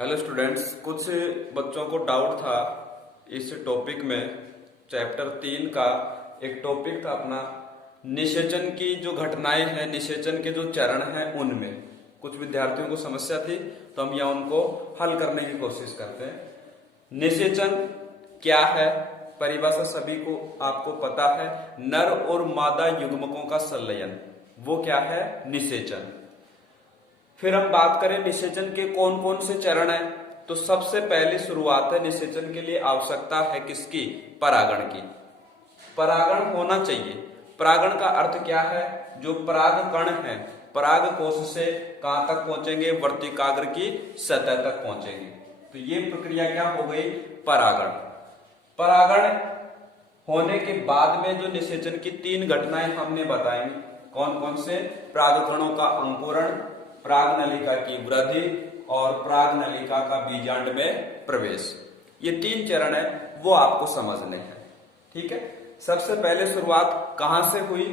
Hello students, कुछ बच्चों को डाउट था इस टॉपिक में। चैप्टर 3 का एक टॉपिक था अपना निषेचन की जो घटनाएं हैं, निषेचन के जो चरण हैं उनमें कुछ विद्यार्थियों को समस्या थी, तो हम यहाँ उनको हल करने की कोशिश करते हैं। निषेचन क्या है, परिभाषा सभी को आपको पता है। नर और मादा युग्मकों का संलयन, वो क्या है, निषेचन। फिर हम बात करें निषेचन के कौन कौन से चरण हैं, तो सबसे पहले शुरुआत है निषेचन के लिए आवश्यकता है किसकी, परागण की। परागण होना चाहिए। परागण का अर्थ क्या है, जो पराग कण है पराग कोश से कहां तक पहुंचेंगे, वर्तिकाग्र की सतह तक पहुंचेंगे। तो ये प्रक्रिया क्या हो गई, परागण। परागण होने के बाद में जो निषेचन की 3 घटनाएं हमने बताई, कौन कौन से, परागकणों का अंकुरण, पराग नलिका की वृद्धि और पराग नलिका का बीजांड में प्रवेश। ये 3 चरण है, वो आपको समझने हैं। ठीक है, सबसे पहले शुरुआत कहां से हुई,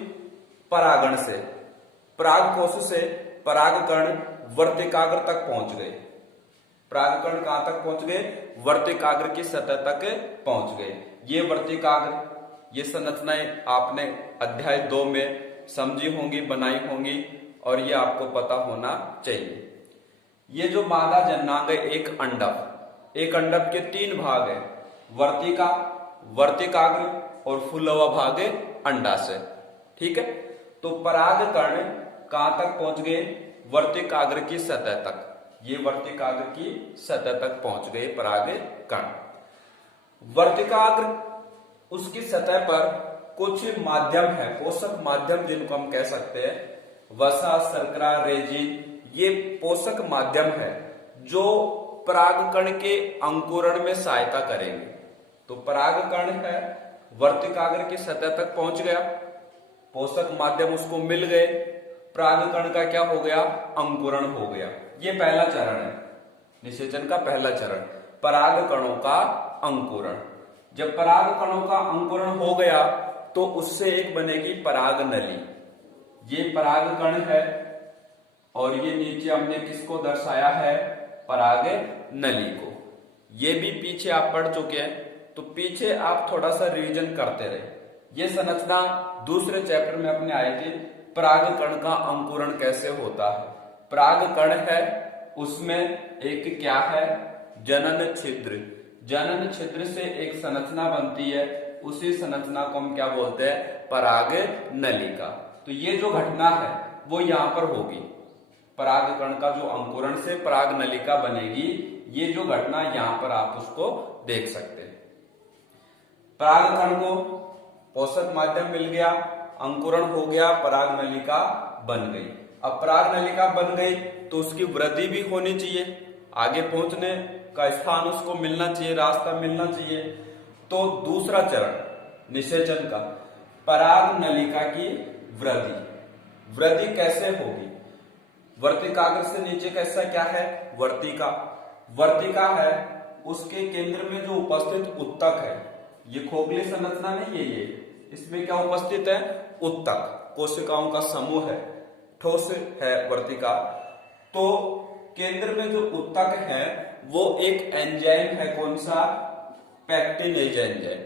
परागण से। पराग कोश से परागकण वर्तिकाग्र तक पहुंच गए। परागकण कहां तक पहुंच गए, वर्तिकाग्र की सतह तक पहुंच गए। ये वर्तिकाग्र, ये संरचनाएं आपने अध्याय 2 में समझी होंगी, बनाई होंगी, और ये आपको पता होना चाहिए। ये जो मादा जननांग है, एक अंडक के 3 भाग है, वर्तिका, वर्तिकाग्र और फूला भाग अंडाशय। ठीक है, तो परागकण कहां तक पहुंच गए, वर्तिकाग्र की सतह तक। ये वर्तिकाग्र की सतह तक पहुंच गए परागकण। वर्तिकाग्र उसकी सतह पर कुछ माध्यम है, पोषक माध्यम जिनको हम कह सकते हैं, वसा, शर्करा, रेजिन, ये पोषक माध्यम है जो परागकण के अंकुरण में सहायता करेंगे। तो परागकण है, वर्तिकाग्र की सतह तक पहुंच गया, पोषक माध्यम उसको मिल गए, परागकण का क्या हो गया, अंकुरण हो गया। ये पहला चरण है, निषेचन का पहला चरण, परागकणों का अंकुरण। जब परागकणों का अंकुरण हो गया तो उससे एक बनेगी पराग नली। ये परागकण है और ये नीचे हमने किसको दर्शाया है, पराग नली को। ये भी पीछे आप पढ़ चुके हैं, तो पीछे आप थोड़ा सा रिवीजन करते रहे। ये संरचना दूसरे चैप्टर में अपने आई थी, परागकण का अंकुरण कैसे होता है। परागकण है, उसमें एक क्या है, जनन छिद्र। जनन छिद्र से एक संरचना बनती है, उसी संरचना को हम क्या बोलते हैं, पराग नलिका। तो ये जो घटना है वो यहां पर होगी, परागकण का जो अंकुरण से पराग नलिका बनेगी, ये जो घटना यहां पर आप उसको देख सकते हैं। परागकण को पोषक माध्यम मिल गया, अंकुरण हो गया, पराग नलिका बन गई। अब पराग नलिका बन गई तो उसकी वृद्धि भी होनी चाहिए, आगे पहुंचने का स्थान उसको मिलना चाहिए, रास्ता मिलना चाहिए। तो दूसरा चरण निषेचन का, पराग नलिका की वृद्धि। वृद्धि कैसे होगी, वर्तिकाग्र से नीचे कैसा क्या है, वर्तिका। वर्तिका है, उसके केंद्र में जो उपस्थित उत्तक है, ये खोखली संरचना नहीं है, ये इसमें क्या उपस्थित है, उत्तक, कोशिकाओं का समूह है, ठोस है वर्तिका। तो केंद्र में जो उत्तक है वो एक एंजाइम है, कौन सा, पैक्टिनेज एंजाइम।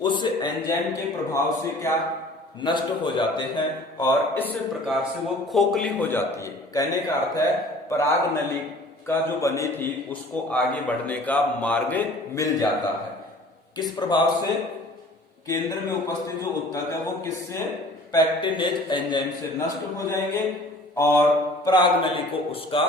उस एंजाइम के प्रभाव से क्या नष्ट हो जाते हैं और इस प्रकार से वो खोखली हो जाती है। कहने का अर्थ है पराग नलिका जो बनी थी उसको आगे बढ़ने का मार्ग मिल जाता है। किस प्रभाव से, केंद्र में उपस्थित जो उत्तक है वो किससे, पैक्टिनेज एंजाइम से नष्ट हो जाएंगे और पराग नली को उसका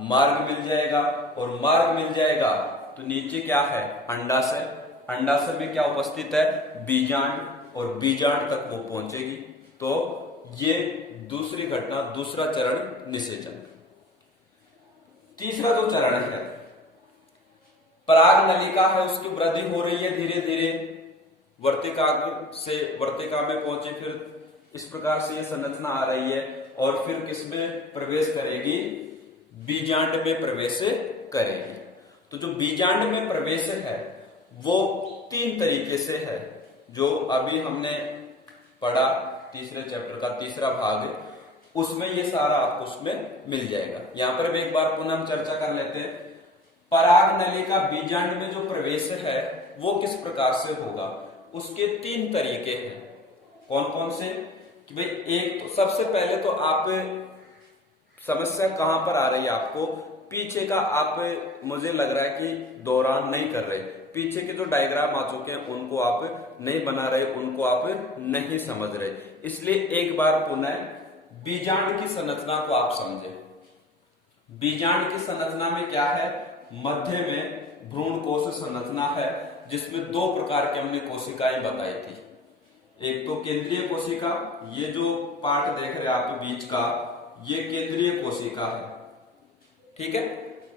मार्ग मिल जाएगा। और मार्ग मिल जाएगा तो नीचे क्या है, अंडाशय। अंडाशय में क्या उपस्थित है, बीजांड, और बीजांड तक वो पहुंचेगी। तो ये दूसरी घटना, दूसरा चरण निषेचन। तीसरा जो चरण है, पराग नलिका है, उसकी वृद्धि हो रही है धीरे धीरे, वर्तिकाग्र से वर्तिका में पहुंची, फिर इस प्रकार से ये संरचना आ रही है और फिर किसमें प्रवेश करेगी, बीजांड में प्रवेश करेगी। तो जो बीजांड में प्रवेश है वो 3 तरीके से है, जो अभी हमने पढ़ा तीसरे चैप्टर का तीसरा भाग, उसमें ये सारा आपको उसमें मिल जाएगा। यहां पर भी एक बार पुनः हम चर्चा कर लेते हैं। पराग नली का बीजांड में जो प्रवेश है वो किस प्रकार से होगा, उसके 3 तरीके हैं। कौन कौन से? कि भाई एक तो सबसे पहले तो आप समस्या कहां पर आ रही है आपको, पीछे का आप मुझे लग रहा है कि दौरान नहीं कर रहे, पीछे के जो डायग्राम आ चुके हैं उनको आप नहीं बना रहे, उनको आप नहीं समझ रहे, इसलिए एक बार पुनः बीजांड की संरचना को आप समझे। बीजांड की संरचना में क्या है, मध्य में भ्रूण कोश संरचना है, जिसमें 2 प्रकार की हमने कोशिकाएं बताई थी। एक तो केंद्रीय कोशिका, ये जो पार्ट देख रहे हैं आप बीच का, ये केंद्रीय कोशिका है, ठीक है।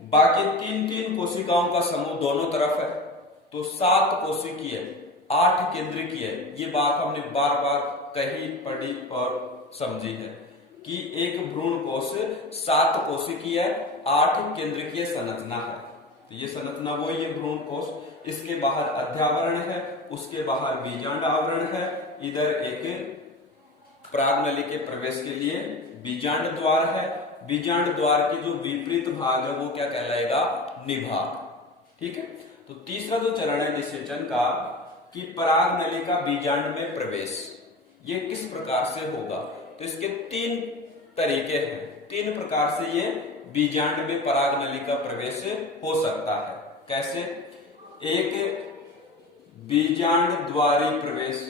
बाकी 3 कोशिकाओं का समूह दोनों तरफ है, तो 7 कोशिकीय 8 केंद्रीय है। ये बात हमने बार बार कही, पढ़ी और समझी है कि एक भ्रूण कोश 7 कोशिकीय 8 केंद्रीय संरचना है। तो ये संरचना वही है भ्रूण कोश। इसके बाहर अध्यावरण है, उसके बाहर बीजांड आवरण है, इधर एक पराग नली के प्रवेश के लिए बीजांड द्वार है। बीजांड द्वार की जो विपरीत भाग है वो क्या कहलाएगा, निभाग, ठीक है। तो तीसरा जो चरण है निषेचन का, कि पराग नली का बीजांड में प्रवेश, ये किस प्रकार से होगा, तो इसके 3 तरीके हैं। 3 प्रकार से ये बीजांड में पराग नली का प्रवेश हो सकता है। कैसे? एक बीजांड द्वारी प्रवेश,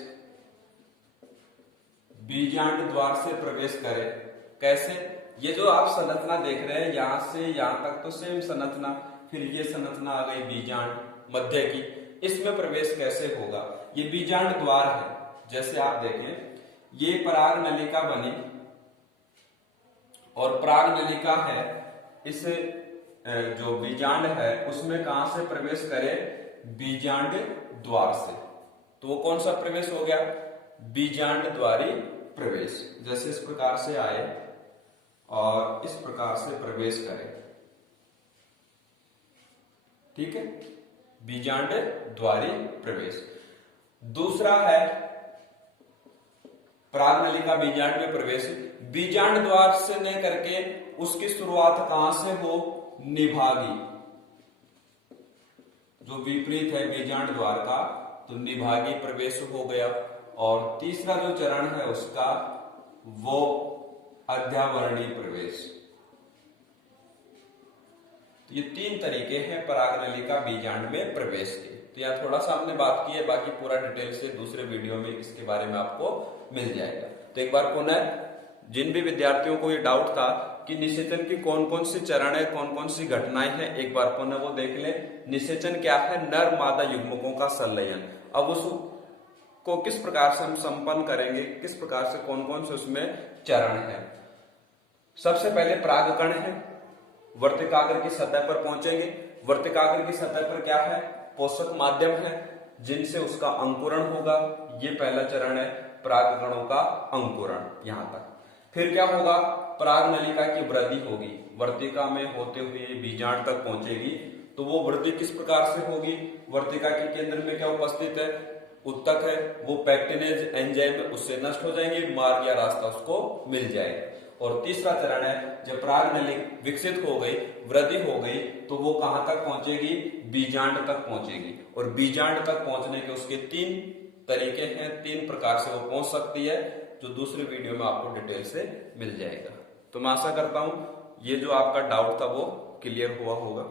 बीजांड द्वार से प्रवेश करे। कैसे? ये जो आप संरचना देख रहे हैं यहां से यहां तक तो सेम संरचना, फिर ये संरचना आ गई बीजांड मध्य की, इसमें प्रवेश कैसे होगा? ये बीजांड द्वार है, जैसे आप देखें ये पराग नलिका बनी और पराग नलिका है, इस जो बीजांड है उसमें कहां से प्रवेश करे, बीजांड द्वार से। तो वो कौन सा प्रवेश हो गया, बीजांड द्वारी प्रवेश। जैसे इस प्रकार से आए और इस प्रकार से प्रवेश करें, ठीक है, बीजांड द्वारी प्रवेश। दूसरा है पराग नलिका बीजांड में प्रवेश, बीजांड द्वार से न करके उसकी शुरुआत कहां से हो, निभागी, जो विपरीत है बीजांड द्वार का, तो निभागी प्रवेश हो गया। और तीसरा जो चरण है उसका वो अध्यावरणीय प्रवेश। तो ये 3 तरीके हैं पराग नलिका बीजांड में प्रवेश के। तो यह थोड़ा सा हमने बात की है, बाकी पूरा डिटेल से दूसरे वीडियो में इसके बारे में आपको मिल जाएगा। तो एक बार पुनः जिन भी विद्यार्थियों को ये डाउट था कि निषेचन की कौन कौन सी चरण है, कौन कौन सी घटनाएं हैं, एक बार पुनः वो देख ले। निषेचन क्या है, नर मादा युग्मकों का संलयन। अब उसको किस प्रकार से हम संपन्न करेंगे, किस प्रकार से, कौन कौन से उसमें चरण है। सबसे पहले परागकण है, वर्तिकाग्र की सतह पर पहुंचेंगे। वर्तिकाग्र की सतह पर क्या है, पोषक माध्यम है जिनसे उसका अंकुरण होगा। ये पहला चरण है, परागकणों का अंकुरण, यहां तक। फिर क्या होगा, पराग नलिका की वृद्धि होगी, वर्तिका में होते हुए बीजांड तक पहुंचेगी। तो वो वृद्धि किस प्रकार से होगी, वर्तिका के केंद्र में क्या उपस्थित है, उत्तक है, वो पैक्टिनेज एंजाइम उससे नष्ट हो जाएंगे, मार्ग या रास्ता उसको मिल जाएगा। और तीसरा चरण है, जब पराग नली विकसित हो गई, वृद्धि हो गई, तो वो कहां तक पहुंचेगी, बीजांड तक पहुंचेगी। और बीजांड तक पहुंचने के उसके 3 तरीके हैं, 3 प्रकार से वो पहुंच सकती है, जो दूसरे वीडियो में आपको डिटेल से मिल जाएगा। तो मैं आशा करता हूं ये जो आपका डाउट था वो क्लियर हुआ होगा।